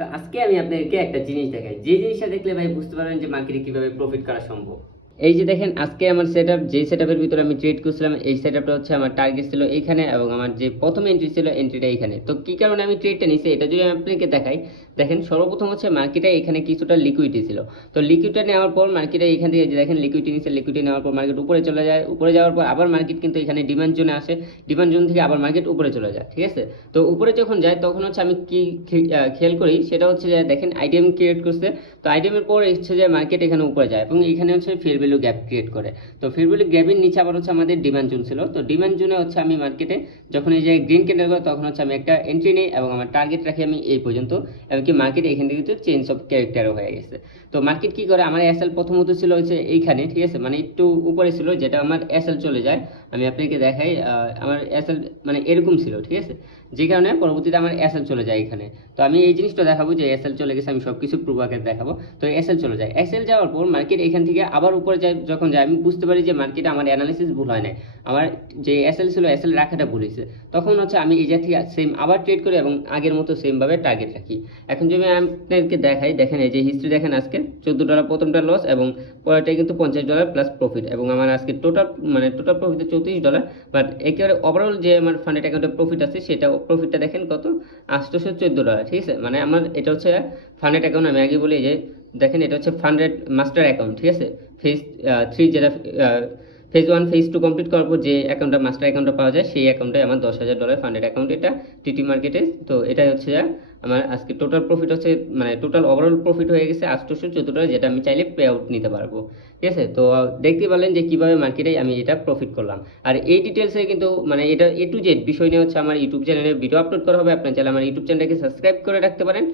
তো আজকে আমি আপনাদেরকে একটা জিনিস দেখাই, যে জিনিসটা দেখলে ভাই বুঝতে পারবেন যে মার্কেটে কিভাবে প্রফিট করা সম্ভব। এই যে দেখেন, আজকে আমার সেটআপ, যে সেটআপের ভিতরে আমি ট্রেড করছিলাম, এই সেটআপটা হচ্ছে আমার টার্গেট ছিল এখানে, এবং আমার যে প্রথম এন্ট্রি ছিল এন্ট্রিটা এখানে। তো কি কারণে আমি ট্রেডটা নিছি এটা যদি আমি আপনাকে দেখাই, দেখেন সর্বপ্রথম হচ্ছে মার্কেটে এখানে কিছুটা লিকুইডিটি ছিল। তো লিকুইডটা নেওয়ার পর মার্কেটে এখান থেকে যে দেখেন লিকুইডিটি নিচ্ছে, লিকুইডিটি নেওয়ার পর মার্কেট উপরে চলে যায়, উপরে যাওয়ার পর আবার মার্কেট কিন্তু এখানে ডিমান্ড জোনে আসে, ডিমান্ড জোন থেকে আবার মার্কেট উপরে চলে যায়, ঠিক আছে। তো উপরে যখন যায় তখন হচ্ছে আমি কি খেয়াল করি, সেটা হচ্ছে যে দেখেন আইডিএম ক্রিয়েট করছে। তো আইডিএমের পর হচ্ছে যে মার্কেট এখানে উপরে যায় এবং এখানে হচ্ছে ফেয়ার ভ্যালু গ্যাপ ক্রিয়েট করে। তো ফেয়ার ভ্যালু গ্যাপের নিচে আবার হচ্ছে আমাদের ডিমান্ড জোন ছিল। তো ডিমান্ড জোনে হচ্ছে আমি মার্কেটে যখন এই যে গ্রিন ক্যান্ডেল করে তখন হচ্ছে আমি একটা এন্ট্রি নিই এবং আমার টার্গেট রাখি আমি এই পর্যন্ত। এমনকি মার্কেট এখান থেকে কিন্তু চেঞ্জ অফ ক্যারেক্টারও হয়ে গেছে। তো মার্কেট কি করে, আমার এসএল প্রথমত ছিল হচ্ছে এইখানে, ঠিক আছে, মানে একটু উপরে ছিল, যেটা আমার এসএল চলে যায়। আমি আপনাকে দেখাই, আমার এসএল মানে এরকম ছিল, ঠিক আছে, যে কারণে পরবর্তীতে আমার এসএল চলে যায় এখানে। তো আমি এই জিনিসটা দেখাবো যে এসএল চলে গেছে, আমি সবকিছু প্রুফ আকারে দেখাবো। তো এসএল চলে যায়, এসএল যাওয়ার পর মার্কেট এখান থেকে আবার উপরে যায়, যখন যায় আমি বুঝতে পারি যে মার্কেটে আমার অ্যানালিসিস ভুল হয় না, আমার যে এসএল ছিল এসএল রাখাটা ভুল হয়েছে। তখন হচ্ছে আমি এই জায়গা থেকে সেম আবার ট্রেড করি এবং আগের মতো সেম ভাবে টার্গেট রাখি। এখন যদি আমি আপনাদেরকে দেখাই, দেখেন এই যে হিস্ট্রি দেখেন, আজকে $14 প্রথমটা লস এবং পরেরটা কিন্তু $50 প্লাস প্রফিট, এবং আমার আজকে টোটাল প্রফিট $34। বাট একেবারে ওভারঅল যে আমার ফান্ডেড অ্যাকাউন্টে প্রফিট আছে, সেটা প্রফিটটা দেখেন কত, $814, ঠিক আছে। মানে আমার এটা হচ্ছে ফান্ডেড অ্যাকাউন্ট, আমি আগে বলি যে দেখেন এটা হচ্ছে ফান্ডেড মাস্টার অ্যাকাউন্ট, ঠিক আছে। ফেজ 3 যেটা ফেজ 1 ফেজ 2 কমপ্লিট করার পর যে অ্যাকাউন্টটা মাস্টার অ্যাকাউন্টটা পাওয়া যায়, সেই অ্যাকাউন্টে আমার $10,000 ফান্ডেড অ্যাকাউন্ট, এটা টিটি মার্কেটে। তো এটাই হচ্ছে আমার আজকে টোটাল প্রফিট হচ্ছে, মানে টোটাল ওভারঅল প্রফিট হয়ে গেছে $814, যেটা আমি চাইলে পে আউট নিতে পারবো, ঠিক আছে। তো দেখতে পারলেন যে কিভাবে মার্কেটে আমি এটা প্রফিট করলাম। আর এই ডিটেলসে কিন্তু মানে এটা A to Z বিষয় নিয়ে হচ্ছে আমার ইউটিউব চ্যানেলে ভিডিও আপলোড করা হবে, আপনার চাইলে আমার ইউটিউব চ্যানেলকে সাবস্ক্রাইব করে রাখতে পারেন।